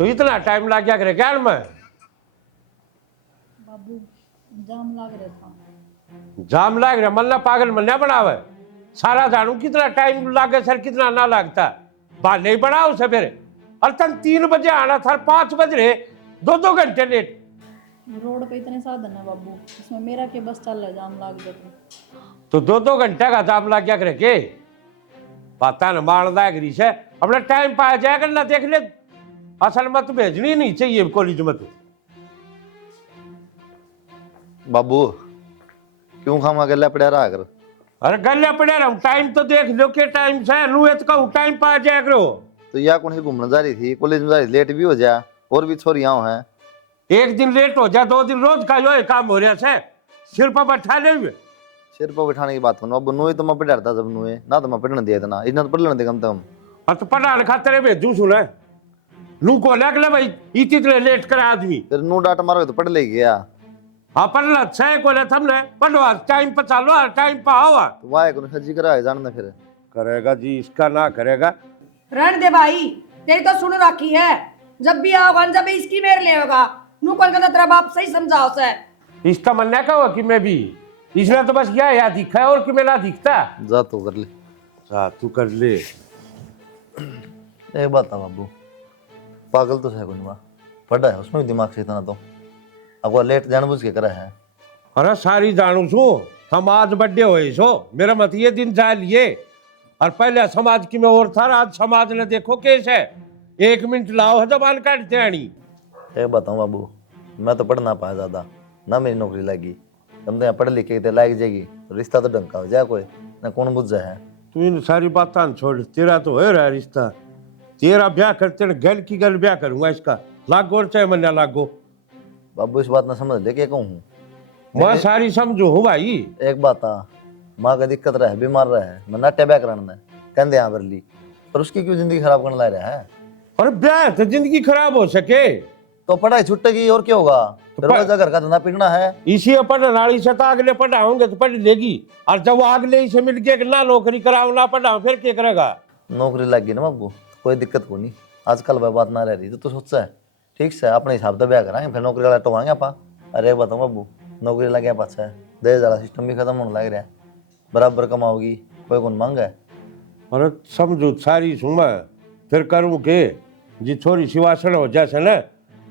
तो इतना टाइम लग गया करे क्या में? बाबू जाम लाग रहा था। जाम लाग रहा मल्ला पागल मल्ला बनावे सारा जानू कितना टाइम लागे सर कितना ना लगता बात नहीं बनाओ से फिर और तन 3 बजे आना था 5 बज रहे 2 घंटे लेट। रोड पे इतने साधन है बाबू, इसमें मेरा के बस चल रहा जाम लाग जाती। तो 2 घंटे का जाम लग गया करे के पता न मारदा गरी से अपना टाइम पाया जाएगा ना देख ले असल में तो भेजनी नहीं चाहिए कॉलेज में तो। बाबू क्यों खामा गल्ला पड़ा रहा कर। अरे गले पड़े रहा टाइम तो देख लो के टाइम से लूएत का टाइम पाया जाए करो। तो या कौन सी घूमने जा रही थी कॉलेज में जा रही थी, लेट भी हो जा और भी छोरियां हैं। एक दिन लेट हो जा 2 दिन रोज का यो काम हो रहा है सिर पर बैठा ले हुए। सिर पर बैठाने की बात करो अब नुए तो मैं पढ़ा था जब नुए ना तो मैं पढ़ने दिया था ना इतना तो पढ़ लेने दे कम से कम। और तो पढ़ा लिखा तेरे भेजू सुने लू को ले भाई इतने लेट कर आदमी फिर नू डांट मारोगे तो पढ़ ले गया। हाँ पढ़ना छह को ले थमने पढ़ो टाइम पर चालो टाइम पर आओ तो वाह कौन सज्जी करा जानना फिर करेगा जी इसका ना करेगा। रहने दे भाई, तेरी तो सुन रखी है। जब भी आओगा जब भी इसकी मेर ले होगा नू कौन कहता तेरा बाप सही समझाओ से। इसका मन नहीं कहो कि मैं भी इसने तो बस यह दिखा है और कि मैं ना दिखता। जा तू कर ले। जा तू कर ले। एक बात है बाबू पागल तो है कोई पढ़ा है उसमें भी दिमाग से इतना तो अब लेट जानबूझ के करा है। अरे सारी जानू छू हम आज बर्थडे हुए सो मेरा मत ये दिन जा लिए और पहले समाज की मैं और था आज समाज ने देखो कैसे 1 मिनट लाओ है जबान काटते आनी। एक बताऊँ बाबू मैं तो पढ़ ना पाया ज़्यादा ना मेरी नौकरी लगी कम तो यहाँ पढ़ लिख के लायक जाएगी तो रिश्ता तो ढंग का हो जाए कोई ना कौन बुझ जाए। तू इन सारी बातें छोड़ तेरा तो हो रहा है रिश्ता तेरा ब्याह करते न गल की गल ब्याह करूंगा इसका लागो और चाहे मन लागो। बाबू इस बात ना समझ ले क्या कहूँ मैं सारी समझू हूँ भाई। एक बात आ माँ का दिक्कत रहा है बीमार रहा है मैं नाट्य ब्याह कराना कहते यहाँ पर ली पर उसकी क्यों जिंदगी खराब करने ला रहा है। और ब्याह तो जिंदगी खराब हो सके तो पढ़ाई छुट्टेगी और क्या होगा फिर वजह घर का धंधा पिटना है। इसी पढ़ नाली से तो अगले पढ़ाओगे तो पढ़ लेगी और जब वो अगले से मिल गया कि ना नौकरी कराओ ना पढ़ाओ फिर क्या करेगा। नौकरी लग गई ना बाबू कोई दिक्कत को नहीं आजकल वह बात ना रह रही तो सोचा है ठीक से अपने हिसाब से ब्याह कराएंगे फिर नौकरी वाला टोवाएंगे आप। अरे बताओ बाबू नौकरी लग गया पाछा है दहेज वाला सिस्टम भी खत्म होने लग रहा है बराबर कमाओगी कोई कौन मांग है। अरे समझो सारी सुमा फिर करूँ के जी थोड़ी सिवासन हो जाए ना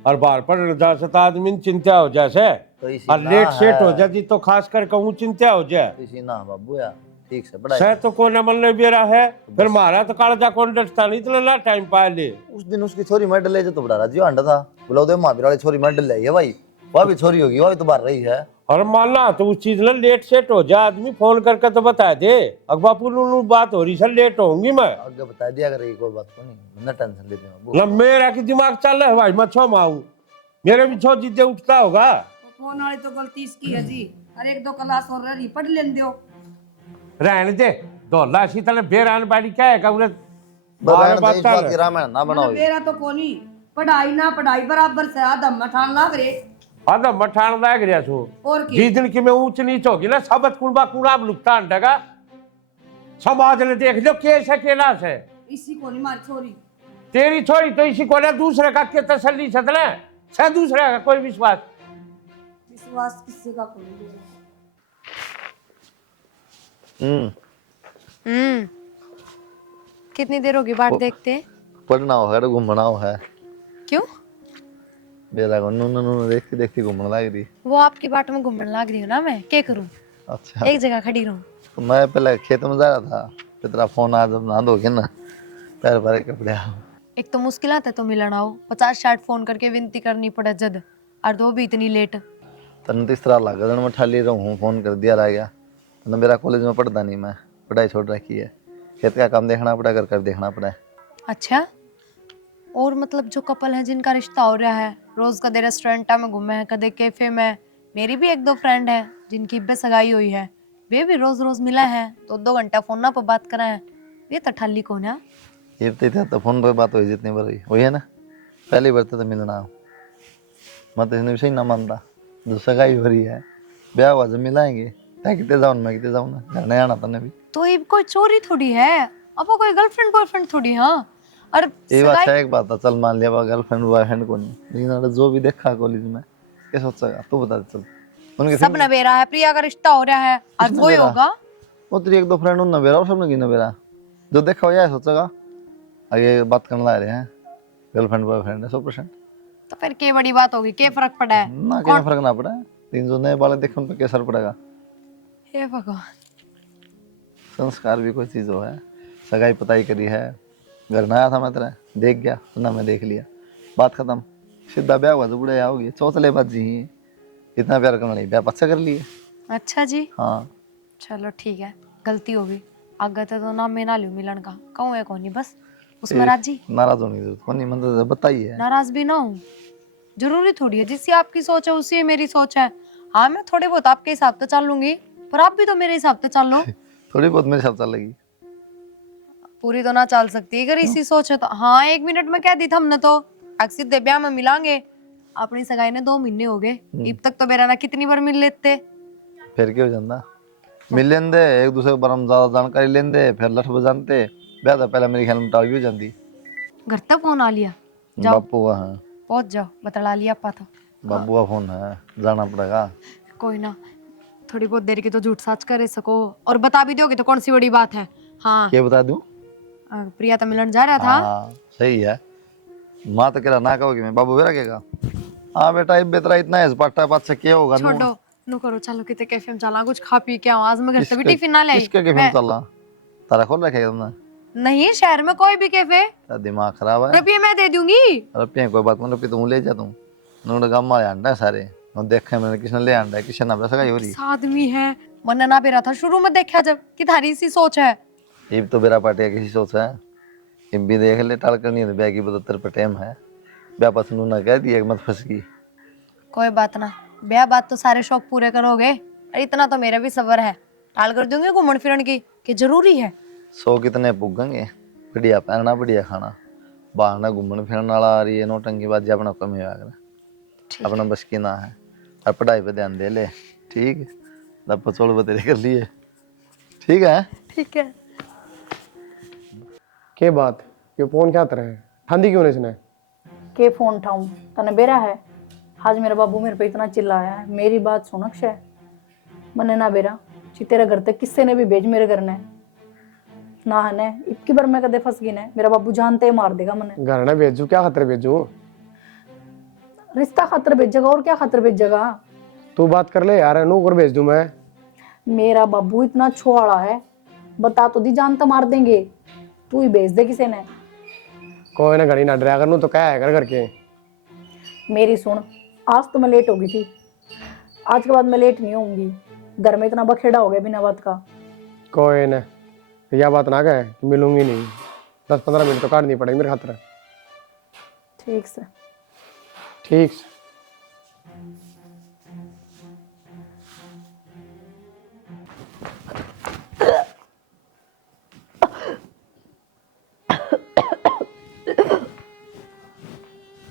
और बाहर पढ़ने जा तो आदमी चिंता हो जाए तो और लेट सेट हो जाती तो खास कर कहूँ चिंता हो जाए इसी ना बाबू यार ठीक से पढ़ाई सह तो कोने मन ने बेरा है फिर मारा तो कालजा कौन डटता नहीं इतना ना टाइम पा ले। उस दिन उसकी छोरी मेडल ले जो तो बड़ा राजी अंडा था बोला उधर महावीर वाली छोरी मेडल ले है भाई वह भी छोरी होगी वह भी तो बाहर रही है। और मानना तो उस चीज ना लेट सेट हो जाए आदमी फोन करके तो बता दे अब बापू लू बात हो रही सर लेट होंगी मैं आगे बता दिया करेगी कोई बात को नहीं ना टेंशन लेते हैं ना मेरा की दिमाग चल रहा है भाई मैं छो माऊ मेरे भी छो जिद्दे उठता होगा। फोन वाली तो गलती इसकी है जी। अरे 1-2 क्लास और रही पढ़ लेने दो रहने दे दौला सी तले बेरान बाड़ी क्या है कबरे रामायण ना बनाओ मेरा तो कोनी पढ़ाई ना पढ़ाई बराबर से आधा मठान लाग रे आधा मठान लाग रहा सो और की जिस दिन की मैं ऊंच नीच होगी ना सबत कुड़बा कुड़ा लुकता अंडगा समाज ने देख लो कैसे केला से इसी कोनी मारी छोरी तेरी छोरी तो इसी को दूसरे का के तसल्ली सतले से दूसरे का कोई विश्वास किससे का कोनी। कितनी देर होगी बाट देखते पढ़ना हो है घूमना हो है क्यों बेला को नून नून देखती देखती घूमने लग रही वो आपकी बाट में घूमने लग रही हूँ ना मैं क्या करूँ अच्छा एक जगह खड़ी रहूँ। तो मैं पहले खेत में जा रहा था फिर तेरा फोन आ जब नहा धोके ना पैर भरे कपड़े एक तो मुश्किल आता है तो मिलना हो 50-60 फोन करके विनती करनी पड़े जद और दो भी इतनी लेट तन तो इस तरह लगा मैं ठाली रहूँ फोन कर दिया रह गया तो मेरा कॉलेज में पढ़ता नहीं मैं पढ़ाई छोड़ रखी है खेत का काम देखना पड़ा घर का देखना पड़ा है। अच्छा और मतलब जो कपल है जिनका रिश्ता हो रहा है रोज कदे रेस्टोरेंटा में घूमे हैं कदे कैफे में मेरी भी 1-2 फ्रेंड है जिनकी इब्बे सगाई हुई है वे भी रोज रोज मिला है तो 2 घंटा फोन ना पर बात करा है ये तो ठाली कौन है। ये तो फोन पर बात हुई जितनी बार हुई वही है ना पहली बार तो मिलना मैं तो इसने विषय ना मानता जो सगाई हो रही है ब्याह हुआ जब मिलाएंगे क्या कितने जाऊँ मैं कितने जाऊँ ना घर नहीं आना था भी तो ये कोई चोरी थोड़ी है अब वो कोई गर्लफ्रेंड बॉयफ्रेंड थोड़ी हाँ और ये सगाई अच्छा एक बात है, चल मान लिया गर्लफ्रेंड बॉयफ्रेंड को नहीं, लेकिन अगर जो भी देखा कॉलेज में क्या सोचेगा तू बता दे। चल उनके सब नवेरा है, प्रिया का रिश्ता हो रहा है, आज किसने वही नवेरा? होगा। वो तेरी एक दो फ्रेंड उन नवेरा और सबने की नवेरा, जो देखा हो यह सोचेगा। आगे बात करने ला रहे हैं गर्लफ्रेंड बॉयफ्रेंड है 100%। तो फिर क्या बड़ी बात होगी, क्या फर्क पड़ा है? ना क्या फर्क ना पड़ा, लेकिन जो नए वाले देखे उन पर क्या असर पड़ेगा। हे भगवान। संस्कार भी कोई चीज हो है। सगाई पताई करी है, घर ना आया था मैं तेरा, देख गया ना, मैं देख लिया, बात खत्म, सीधा ब्याह हुआ तो बुढ़े होगी चौथले बाजी ही। इतना प्यार करना नहीं, ब्याह अच्छा कर लिए। अच्छा जी, हाँ चलो ठीक है, गलती हो गई। आगे तो ना मैं ना लूं मिलन का, कहूँ है कौन बस उसमें राजी। नाराज होने की जरूरत को नहीं, मतलब बताइए। नाराज भी ना हूँ, जरूरी थोड़ी है जिससे आपकी सोच है उसी मेरी सोच है। हाँ मैं थोड़े बहुत आपके हिसाब से चल लूंगी, पर आप भी तो मेरे हिसाब से चल लो। थोड़ी बहुत मेरे साथ चल लगी। पूरी तो ना चल सकती अगर इसी सोच है तो। हाँ 1 मिनट में कह दी था हमने तो, सीधे ब्याह में मिलांगे। अपनी सगाई ने 2 महीने हो गए, अब तक तो मेरा ना कितनी बार मिल लेते। फिर क्या हो जाता, मिल लेंदे एक दूसरे के बारे में ज्यादा जानकारी लेंदे, फिर लठ बजानते, ब्याह तो पहले मेरे ख्याल में टाल भी हो जाती। घर तक फोन आ लिया, जाओ बापू का है, पहुंच जाओ, बतला लिया आपा तो। बाबू का फोन है, जाना पड़ेगा। कोई ना, थोड़ी बहुत देर की तो झूठ सच कर सको, और बता भी दोगे तो कौन सी बड़ी बात है। हाँ क्या बता दूं? प्रिया तो मिलन जा रहा था। हाँ सही है, माँ तो कह रहा ना कहोगे, मैं बाबू वेरा कहेगा हाँ बेटा इब बेतरा इतना है पाटा पात से क्या होगा। छोड़ो नु करो, चलो कितने कैफे में चला, कुछ खा पी के आओ। आज मैं घर से भी किसके- टिफिन ना ले आई। किसके कैफे में चल रहा, तारा खोल रखेगा तुमने? नहीं शहर में कोई भी कैफे, तेरा दिमाग खराब है। रुपये मैं दे दूंगी। रुपये कोई बात नहीं, रुपये तुम ले जा, तुम उन्होंने गाँव में आंडा है सारे, और देखे मैंने किसने ले आंडा है, किसने ना सगाई हो रही। आदमी है मन ना बेरा था शुरू में देखा जब कि थारी सी सोच है। इब तो बेरा पार्टी किसी सोच है, इब भी देख ले टाल करनी है, ब्याह की 72 पे टाइम है, ब्याह पसंद ना कह दिया मत फंस गई। कोई बात ना, ब्याह बात तो सारे शौक पूरे करोगे, और इतना तो मेरा भी सबर है, टाल कर दूंगी घूमन फिरन की कि जरूरी है। 100 कितने पुगेंगे, बढ़िया पहनना बढ़िया खाना, बाहर ना घूमने फिरने वाला आ रही है नौटंकी बाजी अपना कम ही आकर, अपना बस की ना है, और पढ़ाई पे ध्यान दे ले, ठीक है? तब पचोड़ बतेरे कर लिए, ठीक है? ठीक है। के बात ये फोन क्या तरह है, ठंडी क्यों नहीं इसने? के फोन उठाऊं, तने बेरा है। आज मेरा बाबू मेरे पे इतना चिल्लाया है, मेरी बात सुन अक्षय, मने ना बेरा ची तेरे घर तक किससे ने भी भेज मेरे घर ने ना है ने इतनी बार मैं कदे फंस गई ने, मेरा बाबू जानते ही मार देगा मने। घर ना भेजू, क्या खतरे भेजू? रिश्ता खातर भेजेगा और क्या खातर भेजेगा? तू बात कर ले यार, नू कर भेज दूं मैं। मेरा बाबू इतना छोड़ा है, बता तो दी, जान तो मार देंगे, तू ही भेज दे किसी ने। कोई ना घड़ी ना डरा कर, नू तो क्या है कर करके। मेरी सुन, आज तो मैं लेट हो गई थी, आज के बाद मैं लेट नहीं होंगी। घर में इतना बखेड़ा हो गया बिना बात का। कोई ना, यह बात ना कहे मिलूंगी नहीं, 10-15 मिनट तो काटनी पड़ेगी मेरे खातिर। ठीक से। ठीक से।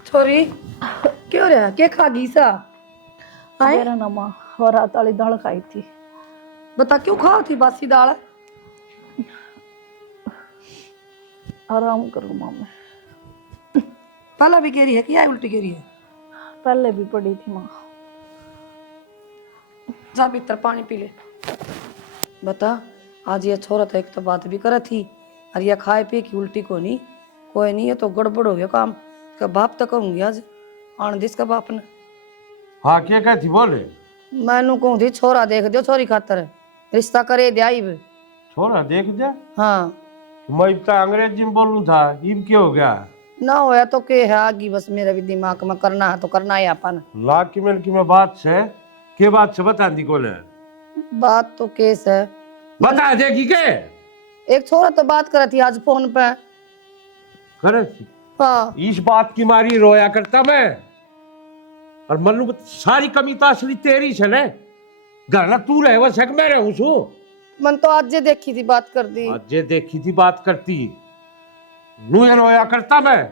छोरी क्यों हो रहा है, क्या खा गई सा? आए मेरा नमा और रात वाली दाल खाई थी। बता क्यों खाओ थी बासी दाल? आराम करूँ माँ मैं, पहला भी कह रही है कि या उल्टी कह रही है? पहले भी पड़ी थी माँ। जा भीतर पानी पी ले। बता आज ये छोरा था, एक तो बात भी करा थी, और ये खाए पी की उल्टी को नहीं, कोई नहीं, ये तो गड़बड़ हो गया काम। इसका बाप तक कहूंगी आज, आन दिस का बाप ने। हाँ क्या कहती बोले? मैनू कहूँ थी छोरा देख दो, छोरी खातर रिश्ता करे दिया इब। छोरा देख दे, हाँ मैं इब तक अंग्रेजी में बोलूं था, इब क्या हो गया? ना होया तो के है आगी, बस मेरे भी दिमाग में करना है तो करना है अपन। लाख की मैं बात से के बात से बता दी कोले, बात तो केस है, बता देगी के एक छोरा तो बात करा थी आज फोन पे। करे थी। हाँ इस बात की मारी रोया करता मैं, और मल्लू सारी कमी तो असली तेरी से ले, घर ना तू रहे वो सक मैं रहूं सू। मन तो आज जे देखी थी बात कर दी। आज जे देखी थी बात करती, नू ये रोया करता मैं।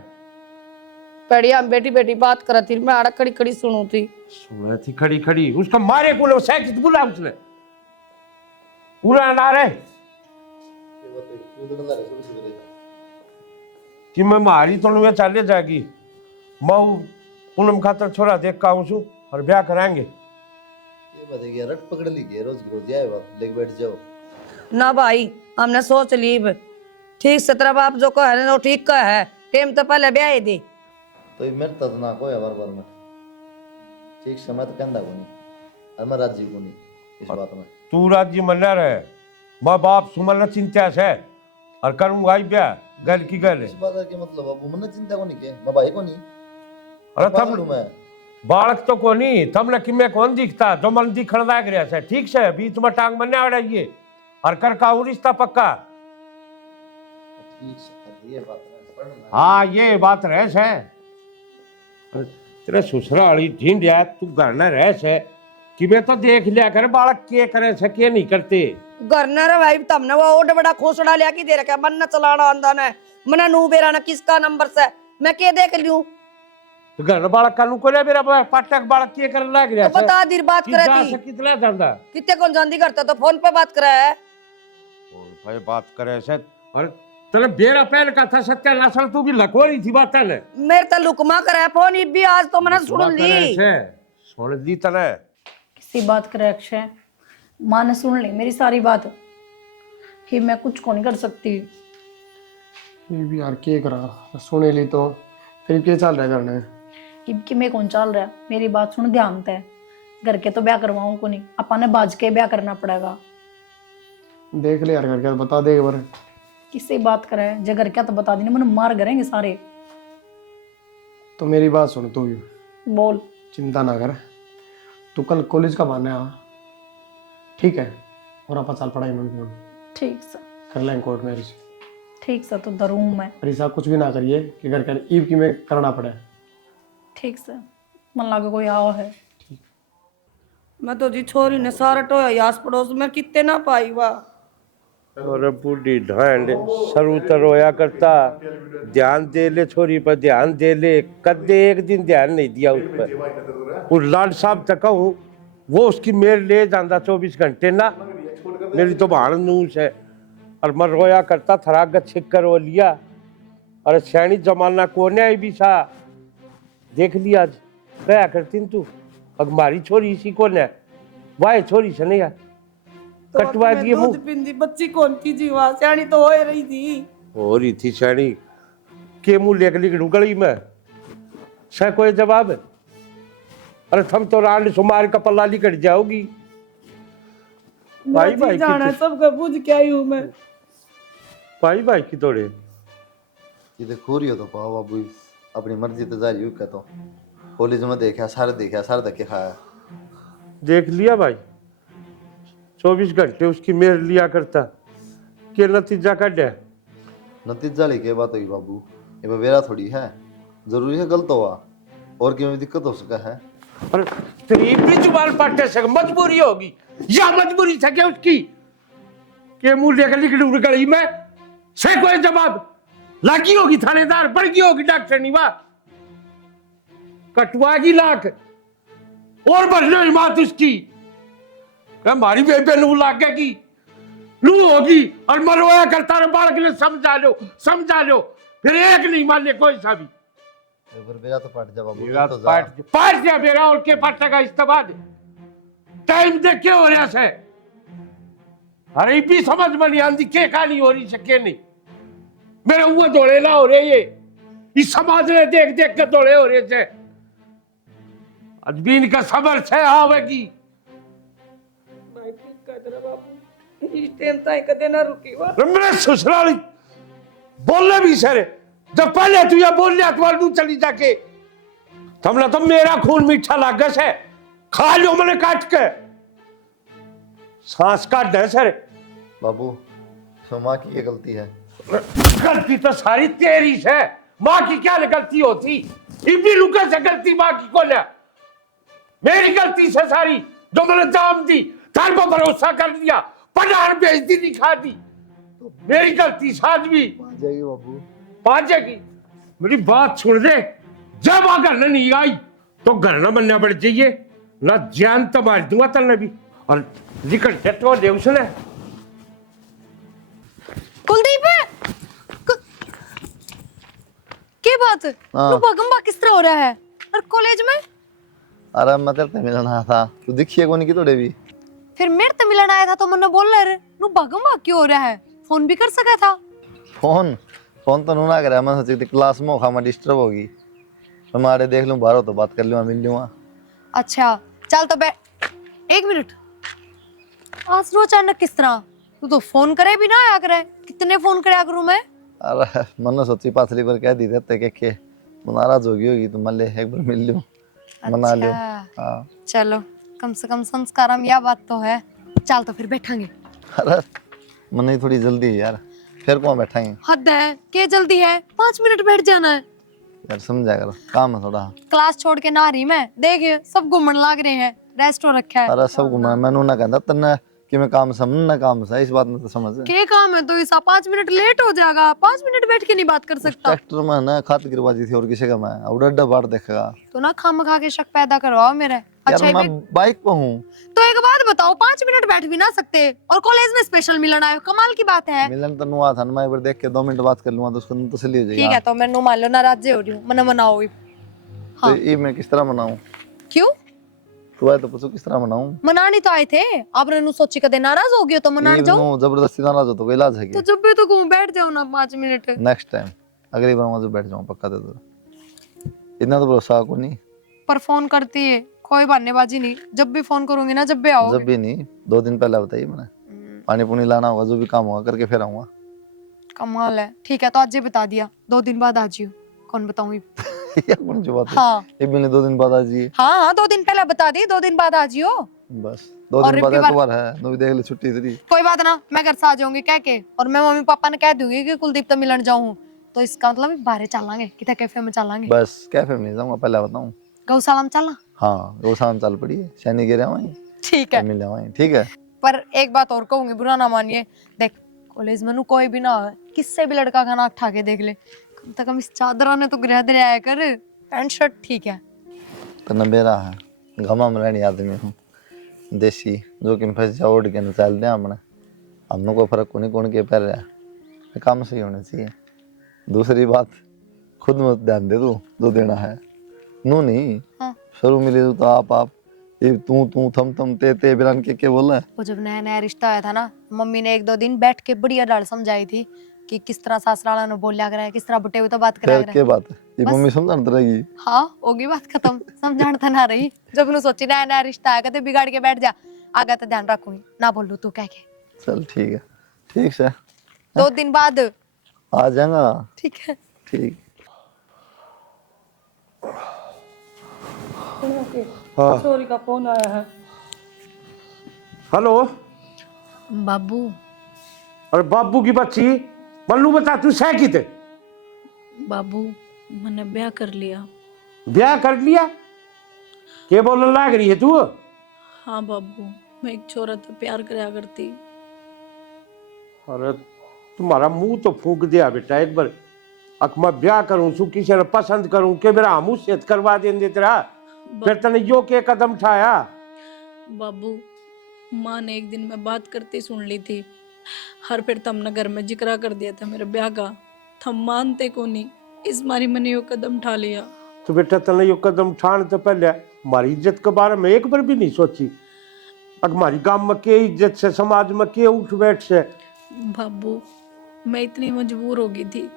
बढ़िया बेटी बेटी बात करा थी, मैं आड़ा खड़ी खड़ी सुनू थी। सुना थी खड़ी खड़ी, उसका मारे बोले सैकित बुला उसने पूरा ना रहे। कि मैं मारी तो वे चाले जाएगी मैं पूनम खातर छोरा देख का आऊँ और ब्याह कराएंगे। ये बताइए रट पकड़ लीजिए रोज की रोज आए बात लेके बैठ जाओ। ना भाई हमने सोच ली ठीक से तेरा बाप जो कह रहे वो ठीक का है टेम तो पहले ब्याह ही दे। तो ये मेरे तक ना कोई बार बार में ठीक समय तो कहता को नहीं और मैं राजी को नहीं इस बात में। तू राज्य मन रहे माँ बाप सुमन चिंता से और करूंगा ही ब्याह गल की गल है। इस बात का मतलब अब मैंने चिंता को नहीं किया मैं भाई को नहीं अरे पागल हूं मैं। बालक तो को नहीं थमने किमे कौन दिखता जो मन दिखण लाग रहा है ठीक से बीच में टांग बनने आ रही है और कर का रिश्ता पक्का। ठीक है ये बात है। हाँ ये बात रह से तेरे ससुराली ढींड है तू घर न रह से कि मैं तो देख लिया कर बालक के करे से के नहीं करते घर न रे भाई तुमने वो ओड बड़ा खोसड़ा लिया की दे रखा मन न चलाना आंदा ने मना नू बेरा न किसका नंबर से मैं के देख लियूं तो घर बालक का नु को ले मेरा पाटक बालक के कर लाग रहा तो बता देर बात करे थी कितना जांदा कितने कौन जानती करता तो फोन पे बात करे है और भाई बात करे से और तेरे बेरा पहन का था सत्या नसल तू भी लकोरी थी बात ने मेरे तो लुकमा करे फोन भी आज तो मैंने सुन ली सुन ली तने किसी बात करे अक्षय माँ ने सुन ली मेरी सारी बात कि मैं कुछ को नहीं कर सकती। ये भी यार के करा सुने ली तो फिर क्या चल रहा है करने इनकी मैं कौन चल रहा है मेरी बात सुन ध्यान से घर के तो ब्याह करवाऊं को नहीं अपन ने बाज के ब्याह करना पड़ेगा। देख ले यार करके बता दे एक बार किससे बात करे जगर क्या तो बता देने मैंने मार करेंगे सारे। तो मेरी बात सुन तू भी बोल। चिंता ना कर तू कल कॉलेज का बहाने आ ठीक है और अपन साल पढ़ाई में ठीक से कर लेंगे कोर्ट मैरिज ठीक से तो डरूं मैं। और ऐसा कुछ भी ना करिए कि घर कर ईब की में करना पड़े। ठीक से मन लगे कोई आओ है। मैं तो जी छोरी ने सारा टोया यास पड़ोस में कितने ना पाई वाह और बूढ़ी ढांड सरू तो रोया करता ध्यान दे ले छोरी पर ध्यान दे ले कदे एक दिन ध्यान नहीं दिया उस पर। और लाड साहब तक कहूँ वो उसकी मेर ले जाता 24 घंटे ना मेरी तो भाण नूस है और मैं रोया करता थराग छिक कर वो लिया और सैनी जमाना कोने आई भी सा देख लिया आज क्या करती तू अब हमारी छोरी इसी को ने वाह छोरी से नहीं कटवा दिए मुंह पिंदी बच्ची कौन की जीवा सियानी तो हो रही थी हो रही थी सैनी के मुंह लेकर लिख गली में सह कोई जवाब अरे थम तो रांड सुमार का पल्ला लिकट जाओगी भाई भाई जाना सबका बुझ क्या ही हूं मैं भाई भाई की तोड़े ये तो खोरी हो तो पाओ बाबू अपनी मर्जी तो जारी हो कहता कॉलेज में देखा सारे धक्के खाया देख लिया भाई 24 घंटे उसकी मेर लिया करता के नतीजा काटा नतीजा लिखे बात हुई बाबू ये बेरा थोड़ी है जरूरी है गलत हुआ और क्यों दिक्कत हो सका है। और तेरी भी जुबान पाटे से मजबूरी होगी या मजबूरी था क्या उसकी के मुंह लेकर निकल गई में से कोई जवाब लागी होगी थानेदार बढ़ गई होगी डॉक्टर निवा कटवागी लाख और बढ़ने हिम्मत उसकी हमारी बेबे लू लागेगी लू होगी और मरवाया करता रहे बालक ने समझा लो फिर एक नहीं मान ले कोई सा भी बेरा तो पाट जा बाबू तो पाट जा बेरा और के पाटेगा इस बाद टाइम देख के हो रहा है अरे भी समझ में नहीं आती के कहानी हो रही सके नहीं मेरे हुए दौड़े ना हो रहे ये इस समाज ने देख देख के दौड़े हो रहे थे अजबीन का सबर है आवेगी इस टाइम ताई कदे ना रुकी वा मेरे ससुराली बोलने भी सरे जब पहले तू ये बोल लिया तुम्हारे चली जाके तुमने तो मेरा खून मीठा लागा है खा लो मैंने काट के सांस काट दे सर बाबू तो माँ की ये गलती है। गलती तो सारी तेरी है माँ की क्या गलती होती इतनी रुके से गलती माँ की को ले मेरी गलती से सारी जो मैंने दाम दी थार पर भरोसा कर दिया पनार बेइज्जती दिखा दी तो मेरी गलती साज भी जाएगी बाबू पाँच जाएगी मेरी बात सुन दे जब आ घर नहीं आई तो घर न बनना पड़ चाहिए ना जान तो मार दूंगा तलने भी और निकल तो दे उसने कुलदीप के बात हाँ। नु भगम किस तरह हो रहा है और कॉलेज में अरे मैं तेरे से मिलना आया था, तू दिखिए कौन की तोड़े भी। फिर मेरे तो मिलन आया था तो मैंने बोल रहा नु भगम क्यों हो रहा है फोन भी कर सका था फोन फोन तो नूना करे, मैं सोची थी क्लास में खामा डिस्टर्ब होगी, हमारे देख लूं बाहर हो तो बात कर लूंगा, मिल लूंगा। अच्छा चल तो बैठ 1 मिनट आज रो अचानक किस तरह तू तो फोन करे भी ना आया करे कितने फोन करे करूं मैं अरे मैंने सोची पाथरी पर कह दी थे के नाराज होगी तो मान ले एक बार मिल लूं, मना लियो। अच्छा हाँ। चलो कम से कम संस्कार हम यह बात तो है चल तो फिर बैठेंगे अरे मन थोड़ी जल्दी है यार, फिर कौन बैठाएंगे हद है क्या जल्दी है 5 मिनट बैठ जाना है यार, समझा करो काम है थोड़ा। क्लास छोड़ के ना रही मैं देखिए सब घूमने लाग रहे हैं रेस्ट हो रखा है अरे सब घुमा मैंने ना कहता तन्ने कि मैं काम समझ ना काम सा, इस बात में तो समझ है। क्या काम है तो ऐसा 5 मिनट लेट हो जाएगा 5 मिनट बैठ के नहीं बात कर सकता ट्रैक्टर में ना खाद गिरबाजी थी और किसी का मैं और डड्डा बाढ़ देखेगा तो ना खाम खा के शक पैदा करवाओ मेरे अच्छा यार, ये मैं बाइक पे हूँ। तो एक बात बताओ 5 मिनट बैठ भी ना सकते और कॉलेज में स्पेशल मिलन आए कमाल की बात है मिलन तो नुआ था ना, मैं एक बार देख के 2 मिनट बात कर लूंगा तो उसको तसल्ली हो ठीक जाएगी। है तो मैं नो मान लो नाराज हो रही हूँ मना मनाओ तो ये मैं किस तरह मनाऊं? क्यों तू आए तो पूछो किस तरह मनाऊं? मनानी तो आए थे आपने नु सोची कदे नाराज हो गए तो मनाने जाओ नो जबरदस्ती नाराज हो तो कोई इलाज है तो क्या? जब भी तो कहूं बैठ जाओ ना 5 मिनट नेक्स्ट टाइम अगली बार मैं तो बैठ जाऊं पक्का दे दो, इतना तो भरोसा को नहीं। पर फोन करती है कोई बहानेबाजी नहीं जब भी फोन करूंगी ना जब भी आओ जब भी नहीं, 2 दिन पहले बताइए मैंने, पानी पुनी लाना होगा जो भी काम होगा करके फिर आऊंगा। कमाल है ठीक है तो आज ही बता दिया 2 दिन बाद आ जियो कौन बताऊं ये कौन सी बात है? हाँ ये भी 2 दिन बाद आ जाइए। हाँ हाँ 2 दिन पहले बता दी 2 दिन बाद आ जियो बस 2 और दिन बाद रिप्पी एतवार है, नो भी देख ले छुट्टी तेरी। कोई बात ना मैं घर से आ जाऊंगी कह के और मैं मम्मी पापा ने कह दूंगी कि कुलदीप तो मिलन जाऊं तो इसका मतलब बाहर चलांगे किधर कैफे में चलांगे बस कैफे में नहीं जाऊंगा, पहले बताऊं। गौशाला में चलना हाँ गौशाला चल पड़ी है, सैनिक गिरे वहीं ठीक है मिल जाओ, ठीक है। पर एक बात और कहूंगी बुरा ना मानिए देख कॉलेज में नु कोई भी ना हो किससे भी लड़का का नाक ठा के देख ले कम से कम इस चादरा ने तो गृह दे आया कर पैंट शर्ट ठीक है तो नबेरा है, घमा में रहनी आदमी हूँ, देसी जो कि फंस जा उड़ के न चल दे हमने, हमने कोई फर्क को नहीं कौन के पैर रहा है, काम सही होना चाहिए। दूसरी बात खुद में ध्यान दे, तू जो देना है नू नहीं। हाँ। शुरू मिले तो आप ये तू थम ते बिरान के बोल रहा है। वो जब नया नया रिश्ता आया था ना मम्मी ने 1-2 दिन बैठ के बढ़िया डाल समझाई थी कि किस तरह ससुराला ने बोलिया करा है किस तरह बुटे हुए तो बात करा फिर क्या बात है, ये बस। मम्मी समझाती रहेगी। हाँ होगी बात खत्म समझाना ना रही जब नु सोची नया नया रिश्ता आया कहते बिगाड़ के बैठ जा आगे तो ध्यान रखूंगी ना बोलू तू कह के चल ठीक है, ठीक से 2 दिन बाद आ जाएगा, ठीक है ठीक। हाँ चोरी का फोन आया है। हेलो बाबू अरे बाबू की बच्ची मल्लू बता तू सह की थे बाबू मैंने ब्याह कर लिया। ब्याह कर लिया के बोलने लाग रही है तू? हाँ बाबू मैं एक छोरा तो प्यार कराया करती। अरे तुम्हारा मुंह तो फूक दिया बेटा एक बार। अक मैं ब्याह करूं सु किसी ने पसंद करूं के मेरा हमू सेत करवा देंगे तेरा, फिर तने यो के कदम उठाया? बाबू माँ ने एक दिन मैं बात करती सुन ली थी हर फिर तमने घर में जिक्रा कर दिया था मेरे ब्याह का, थम मानते को नहीं इस मारी मैंने यो कदम उठा लिया। तो बेटा तने यो कदम उठाने तो पहले हमारी इज्जत के बारे में एक बार भी नहीं सोची? अग हमारी गांव में के इज्जत से समाज में के उठ बैठ से? बाबू मैं इतनी मजबूर हो गई थी,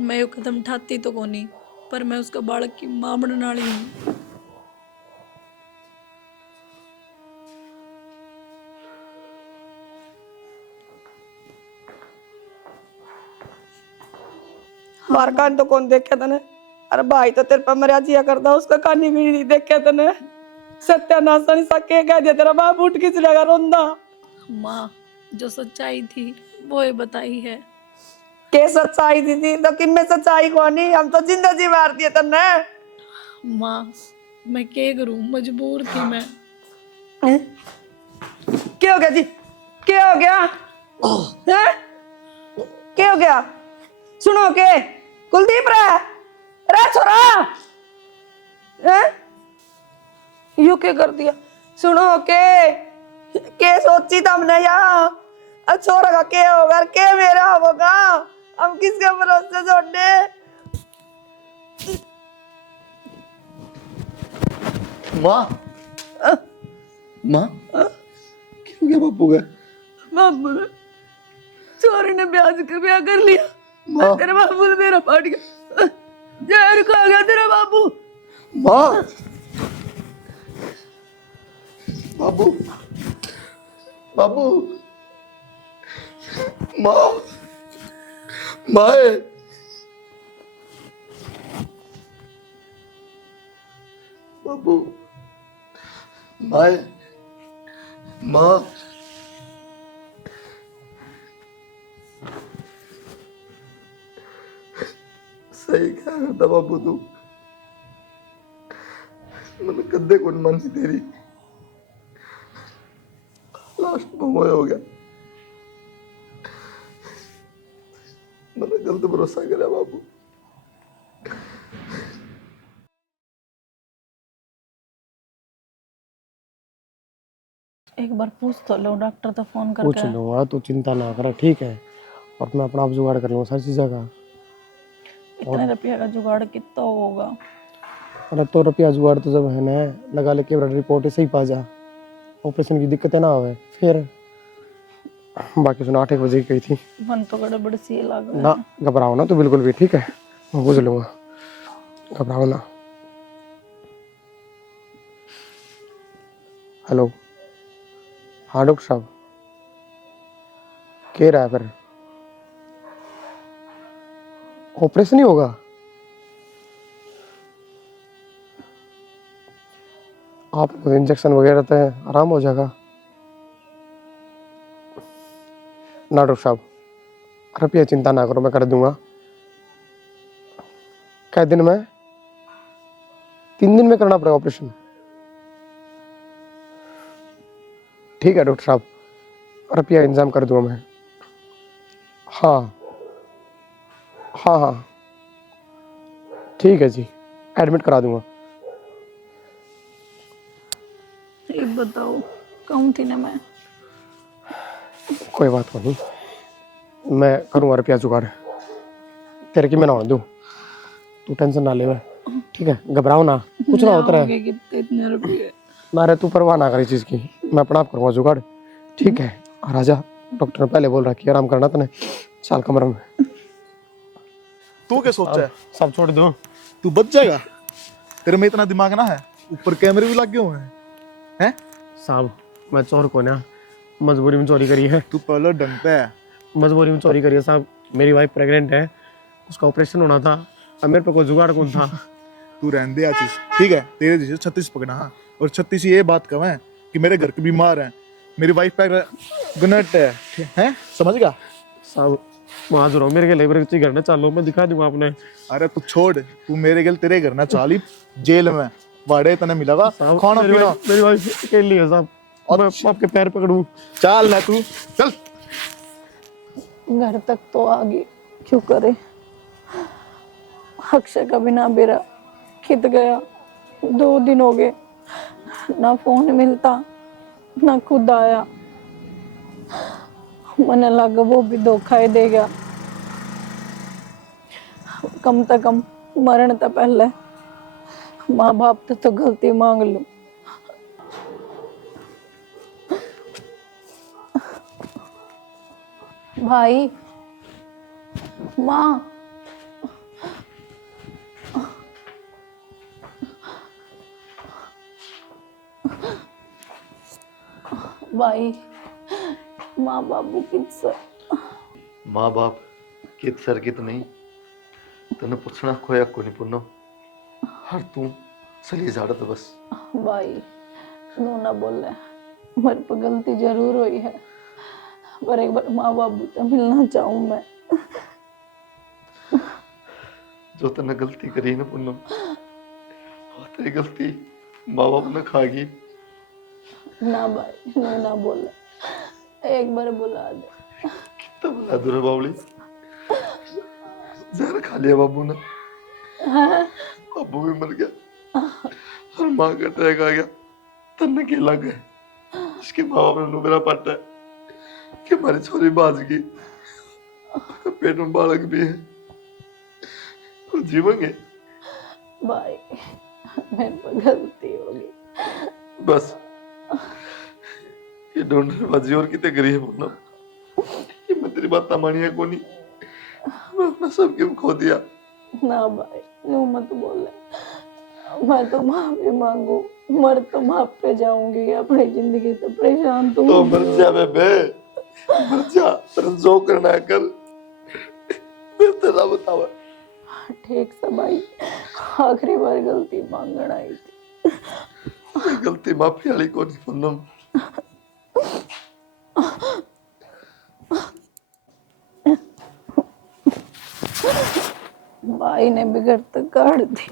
मैं यो कदम उठाती तो को नहीं पर मैं उसका बालक की मां बनने वाली हूँ। मार कान तो कौन देखे तने? अरे भाई तो तेरे पर मरिया जिया करता उसका कानी भी नहीं देखे तने। सत्यानाश नहीं सके कह दिया तेरा बाप उठ के चलेगा रोंदा। माँ जो सच्चाई थी वो ये बताई है। के सच्चाई थी तो किन में सच्चाई कोनी? हम तो जिंदगी मार दिए तने। माँ मैं क्या करूं मजबूर थी मैं। क्या हो गया जी? क्या हो गया? हैं? क्या हो गया? सुनो के कुलदीप रे छोरा हैं? यू क्या कर दिया? सुनो के सोची तुमने यहाँ छोरा का क्या होगा के मेरा होगा? हम किसके भरोसे छोड़ने? माँ माँ क्यों गया बापू का? बाबू ने चोरी ने ब्याज के ब्याह कर लिया। माँ तेरे बाबू ने मेरा फाड़ गया, जहर खा गया तेरा बाबू। माँ बाबू बाबू माँ माँ बाबू माँ माँ सही क्या करता बाबू तू? मैंने कद्दे कौन मानी तेरी, लास्ट में वो हो गया। मैंने गलत भरोसा करा बाबू। एक बार पूछ तो लो, डॉक्टर तो फोन पूछ करके। लूंगा, तू चिंता ना कर, ठीक है? और मैं अपना आप जुगाड़ कर लूँगा हर चीज़ का। इतने रुपया का जुगाड़ कितना होगा? अरे तो रुपया जुगाड़ तो जब है ना, लगा लेके रिपोर्ट सही पा जा, ऑपरेशन की दिक्कतें ना हो फिर। बाकी सुना 8 बजे की गई थी मन तो गड़बड़ सी लग रहा ना। है। घबराओ ना तो बिल्कुल भी, ठीक है? मैं बुझ लूंगा, घबराओ ना। हेलो, हाँ डॉक्टर साहब, कह रहा है फिर ऑपरेशन ही होगा? आप इंजेक्शन वगैरह तो है, आराम हो जाएगा ना डॉक्टर साहब? कृपया चिंता ना करो, मैं कर दूंगा। कै दिन में? 3 दिन में करना पड़ेगा ऑपरेशन? ठीक है डॉक्टर साहब, रुपया इंतजाम कर दूंगा मैं। हाँ हाँ हाँ ठीक है जी, एडमिट करा दूंगा। ये बताओ, कहूँ थी ना मैं। कोई बात नहीं, मैं करूँगा रुपया जुगाड़, तेरे की मैं ना होने दूँ, तू टेंशन ना ले। मैं ठीक है, घबराओ ना, कुछ ना होता रहे। लाओगे कितने इतने रुपये? ना रे, तू परवाह ना कर इस चीज़ की, मैं अपना आप करूँगा जुगाड़, ठीक है? और आजा, डॉक्टर ने पहले बोल रहा कि आराम करना तने, चल कमरे में। तू क्या सोचा है? सब छोड़ दो। तू बच जाएगा? तेरे में इतना दिमाग ना है? ऊपर कैमरे भी लगे हुए हैं। साहब मैं चोर को ना, मजबूरी में चोरी करी है। तू पहले डंगता है। मजबूरी में चोरी करी है साहब, मेरी वाइफ प्रेग्नेंट है, उसका ऑपरेशन होना था, अब मेरे पे कोई जुगाड़ कौन था? तू रहने दे चीज, ठीक है? तेरे जैसे 36 पकड़ा। हाँ, और 36 ये बात कम है कि मेरे घर के बीमार हैं, मेरी वाइफ प्रेग्नेंट है, समझ गया? साहब वहाँ जो रहो, मेरे के लेबर घर ना चालो, मैं दिखा दूंगा आपने। अरे तू छोड़, तू मेरे गल तेरे घर ना चाली जेल में वाड़े तने मिलेगा साहब खाना पीना। मेरी वाइफ अकेली है साहब, मैं आपके पैर पकड़ूं? चल ना तू चल। घर तक तो आ गई, क्यों करे? अक्षय का बिना बेरा खित गया, 2 दिन हो गए, ना फोन मिलता ना खुद आया। मैंने लगा वो भी धोखा ही देगा, कम से कम मरण तो पहले माँ बाप तो गलती मांग लूं। भाई, माँ, भाई, माँ बाबू किस माँ बाप कित सर कित नहीं, तने पूछना खोया को नहीं पुनो, हर तू चली झाड़ा तो बस। भाई नू ना बोले, मेरे पर गलती जरूर हुई है, पर एक बार माँ बाबू से मिलना चाहूँ मैं। जो तने गलती करी ना पुनो, वो तेरी गलती माँ बाप ने खागी। ना भाई, नू ना बोले, एक बार बुला दे। कितना बुला दूर बावली, जहर खा लिया बाबू ने, बाबू भी मर गया और माँ का अटैक आ गया, तन्ने के लग गए। इसके माँ बाप ने मेरा पट्टा है कि हमारी छोरी बाज गई, पेट में बालक भी है, वो जीवेंगे। भाई मेरे पर गलती होगी, बस ये ढूंढने बाजी और कितने गरीब हो ना, ये मैं तेरी बात मानी है कोनी, मैं अपना सब क्यों खो दिया। ना भाई, यूं मत बोले। मैं तो माफी मांगू, मर तो माफ पे जाऊंगी, अपनी जिंदगी से परेशान तो तो हूँ। मर जा बेबे, मर जा, पर जो करना है कर, मैं तेरा बतावा। ठीक से भाई, आखिरी बार गलती मांगण आई थी। गलती माफी वाली कोनी पूनम। भाई ने बिगड़ तो काट दी।